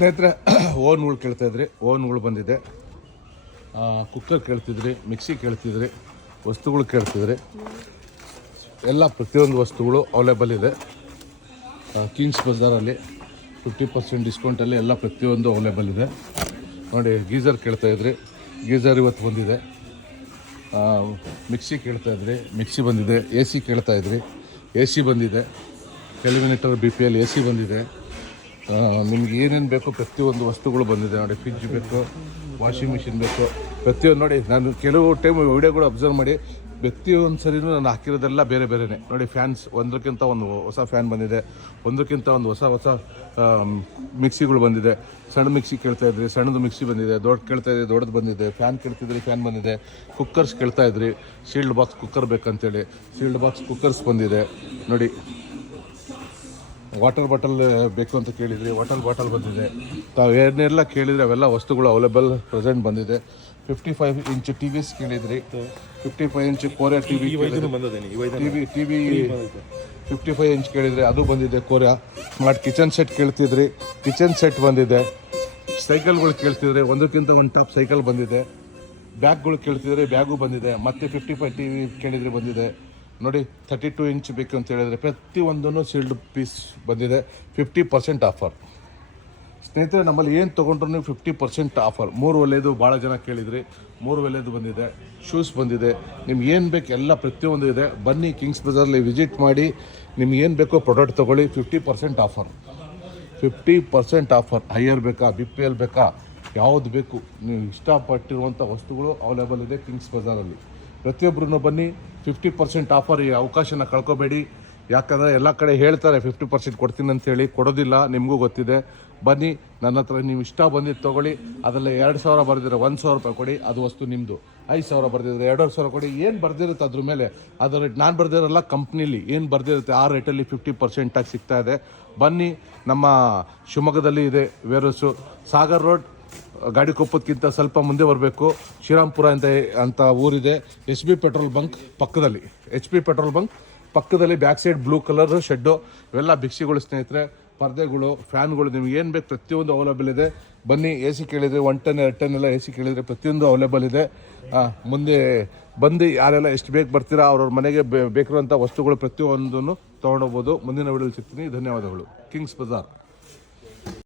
ಸ್ನೇಹಿತರೆ, ಓವನ್ಗಳು ಕೇಳ್ತಾಯಿದ್ರಿ, ಓವನ್ಗಳು ಬಂದಿದೆ. Cooker ಕೇಳ್ತಿದ್ರಿ, mixie ಕೇಳ್ತಿದ್ರಿ, ವಸ್ತುಗಳು ಕೇಳ್ತಿದ್ರಿ. ಎಲ್ಲ ಪ್ರತಿಯೊಂದು ವಸ್ತುಗಳು ಅವೈಲೇಬಲ್ ಇದೆ. ಕಿಂಗ್ಸ್ ಬಜಾರಲ್ಲಿ 50% ಡಿಸ್ಕೌಂಟಲ್ಲಿ ಎಲ್ಲ ಪ್ರತಿಯೊಂದು ಅವೈಲೇಬಲ್ ಇದೆ. ನೋಡಿ, ಗೀಝರ್ ಕೇಳ್ತಾಯಿದ್ರಿ, ಗೀಝರ್ ಇವತ್ತು ಬಂದಿದೆ. ಮಿಕ್ಸಿ ಕೇಳ್ತಾಯಿದ್ರಿ, ಮಿಕ್ಸಿ ಬಂದಿದೆ. ಎ ಸಿ ಕೇಳ್ತಾಯಿದ್ರಿ, ಎ ಸಿ ಬಂದಿದೆ. ಎಲಿಮಿನೇಟರ್ BPL ಎ ಸಿ ಬಂದಿದೆ. ನಿಮ್ಗೆ ಏನೇನು ಬೇಕೋ ಪ್ರತಿಯೊಂದು ವಸ್ತುಗಳು ಬಂದಿದೆ. ನೋಡಿ, ಫ್ರಿಜ್ ಬೇಕು, ವಾಷಿಂಗ್ ಮಿಷಿನ್ ಬೇಕು, ಪ್ರತಿಯೊಂದು. ನೋಡಿ, ನಾನು ಕೆಲವು ಟೈಮ್ ವಿಡಿಯೋಗಳು ಅಬ್ಸರ್ವ್ ಮಾಡಿ ಪ್ರತಿಯೊಂದು ಸರಿನೂ ನಾನು ಹಾಕಿರೋದೆಲ್ಲ ಬೇರೆ ಬೇರೆಯೇ. ನೋಡಿ, ಫ್ಯಾನ್ಸ್ ಒಂದಕ್ಕಿಂತ ಒಂದು ಹೊಸ ಫ್ಯಾನ್ ಬಂದಿದೆ, ಒಂದಕ್ಕಿಂತ ಒಂದು ಹೊಸ ಮಿಕ್ಸಿಗಳು ಬಂದಿದೆ. ಸಣ್ಣ ಮಿಕ್ಸಿ ಕೇಳ್ತಾಯಿದ್ರಿ, ಸಣ್ಣದು ಮಿಕ್ಸಿ ಬಂದಿದೆ. ದೊಡ್ಡ ಕೇಳ್ತಾಯಿದ್ರಿ, ದೊಡ್ಡದು ಬಂದಿದೆ. ಫ್ಯಾನ್ ಕೇಳ್ತಿದ್ರಿ, ಫ್ಯಾನ್ ಬಂದಿದೆ. ಕುಕ್ಕರ್ಸ್ ಕೇಳ್ತಾಯಿದ್ರಿ, ಶೀಲ್ಡ್ ಬಾಕ್ಸ್ ಕುಕ್ಕರ್ ಬೇಕಂತೇಳಿ ಶೀಲ್ಡ್ ಬಾಕ್ಸ್ ಕುಕ್ಕರ್ಸ್ ಬಂದಿದೆ. ನೋಡಿ, ವಾಟರ್ ಬಾಟಲ್ ಬೇಕು ಅಂತ ಕೇಳಿದ್ರಿ, ವಾಟರ್ ಬಾಟಲ್ ಬಂದಿದೆ. ತಾವು ಏನೆಲ್ಲ ಕೇಳಿದರೆ ಅವೆಲ್ಲ ವಸ್ತುಗಳು ಅವೈಲೇಬಲ್ ಪ್ರೆಸೆಂಟ್ ಬಂದಿದೆ. 55 ಇಂಚ್ TVs ಕೇಳಿದ್ರಿ, 55 ಇಂಚ್ ಕೋರಿಯಾ ಟಿವಿ 55 ಇಂಚ್ ಕೇಳಿದರೆ ಅದು ಬಂದಿದೆ. ಕೋರಿಯಾ ಸ್ಮಾರ್ಟ್ ಕಿಚನ್ ಸೆಟ್ ಕೇಳ್ತಿದ್ರಿ, ಕಿಚನ್ ಸೆಟ್ ಬಂದಿದೆ. ಸೈಕಲ್ಗಳು ಕೇಳ್ತಿದ್ರೆ, ಒಂದಕ್ಕಿಂತ ಒಂದು ಟಾಪ್ ಸೈಕಲ್ ಬಂದಿದೆ. ಬ್ಯಾಗ್ಗಳು ಕೇಳ್ತಿದ್ರೆ, ಬ್ಯಾಗು ಬಂದಿದೆ. ಮತ್ತು 55 TV ಕೇಳಿದರೆ ಬಂದಿದೆ. ನೋಡಿ, 32 ಇಂಚ್ ಬೇಕು ಅಂತ ಹೇಳಿದರೆ ಪ್ರತಿಯೊಂದೂ ಸೀಲ್ಡ್ ಪೀಸ್ ಬಂದಿದೆ. 50% ಆಫರ್. ಸ್ನೇಹಿತರೆ, ನಮ್ಮಲ್ಲಿ ಏನು ತೊಗೊಂಡ್ರು 50% ಆಫರ್. 3 ಒಲೆಯದು ಭಾಳ ಜನ ಕೇಳಿದ್ರಿ, 3 ಒಲೆಯದು ಬಂದಿದೆ. ಶೂಸ್ ಬಂದಿದೆ. ನಿಮ್ಗೆ ಏನು ಬೇಕು ಎಲ್ಲ ಪ್ರತಿಯೊಂದು ಇದೆ. ಬನ್ನಿ, ಕಿಂಗ್ಸ್ ಬಜಾರಲ್ಲಿ ವಿಸಿಟ್ ಮಾಡಿ. ನಿಮ್ಗೆ ಏನು ಬೇಕೋ ಪ್ರಾಡಕ್ಟ್ ತೊಗೊಳ್ಳಿ. 50% ಆಫರ್, 50% ಆಫರ್. ಹೈಯರ್ ಬೇಕಾ, BPL ಬೇಕಾ, ಯಾವುದು ಬೇಕು ನೀವು ಇಷ್ಟಪಟ್ಟಿರುವಂಥ ವಸ್ತುಗಳು ಅವೈಲೇಬಲ್ ಇದೆ ಕಿಂಗ್ಸ್ ಬಜಾರಲ್ಲಿ. ಪ್ರತಿಯೊಬ್ಬರೂ ಬನ್ನಿ. 50% ಆಫರ್. ಈ ಅವಕಾಶನ ಕಳ್ಕೊಬೇಡಿ. ಯಾಕಂದರೆ ಎಲ್ಲ ಕಡೆ ಹೇಳ್ತಾರೆ 50% ಕೊಡ್ತೀನಿ ಅಂತೇಳಿ, ಕೊಡೋದಿಲ್ಲ, ನಿಮಗೂ ಗೊತ್ತಿದೆ. ಬನ್ನಿ, ನನ್ನ ಹತ್ರ ನೀವು ಇಷ್ಟ ಬಂದಿದ್ದು ತೊಗೊಳ್ಳಿ. ಅದರಲ್ಲಿ 2,000 ಬರೆದಿದ್ರೆ 1,000 ರೂಪಾಯಿ ಕೊಡಿ, ಅದು ವಸ್ತು ನಿಮ್ಮದು. 5,000 ಬರೆದಿದ್ರೆ 2,500 ಕೊಡಿ. ಏನು ಬರೆದಿರುತ್ತೆ ಅದ್ರ ಮೇಲೆ, ಅದರ ನಾನು ಬರೆದಿರಲ್ಲ, ಕಂಪ್ನೀಲಿ ಏನು ಬರೆದಿರುತ್ತೆ ಆ ರೇಟಲ್ಲಿ 50% ಆಗಿ ಸಿಗ್ತಾ ಇದೆ. ಬನ್ನಿ, ನಮ್ಮ ಶಿವಮೊಗ್ಗದಲ್ಲಿ ಇದೆ ವೇರಸು. ಸಾಗರ್ ರೋಡ್ ಗಾಡಿ ಕೊಪ್ಪದಕ್ಕಿಂತ ಸ್ವಲ್ಪ ಮುಂದೆ ಬರಬೇಕು. ಶ್ರೀರಾಮ್ಪುರ ಅಂತ ಊರಿದೆ. HP ಪೆಟ್ರೋಲ್ ಬಂಕ್ ಪಕ್ಕದಲ್ಲಿ, HP ಪೆಟ್ರೋಲ್ ಬಂಕ್ ಪಕ್ಕದಲ್ಲಿ back side blue colour shed. ಇವೆಲ್ಲ ಭಿಕ್ಷಿಗಳು ಸ್ನೇಹಿತರೆ, ಪರ್ದೆಗಳು, ಫ್ಯಾನ್ಗಳು, ನಿಮ್ಗೆ ಏನು ಬೇಕು ಪ್ರತಿಯೊಂದು ಅವೈಲೇಬಲ್ ಇದೆ. ಬನ್ನಿ. ಎ ಸಿ ಕೇಳಿದರೆ 1 ಟನ್ 2 ಟನ್ ಎಲ್ಲ ಎ ಸಿ ಕೇಳಿದರೆ ಪ್ರತಿಯೊಂದು ಅವೈಲೇಬಲ್ ಇದೆ. ಮುಂದೆ ಬಂದು ಯಾರೆಲ್ಲ ಎಷ್ಟು ಬೇಕು ಬರ್ತೀರಾ ಅವ್ರವ್ರ ಮನೆಗೆ ಬೇಕಿರುವಂಥ ವಸ್ತುಗಳು ಪ್ರತಿಯೊಂದನ್ನು ತೊಗೊಂಡೋಗ್ಬೋದು. ಮುಂದಿನ ವಿಡಿಯೋಲಿ ಸಿಗ್ತೀನಿ. ಧನ್ಯವಾದಗಳು. ಕಿಂಗ್ಸ್ ಬಜಾರ್.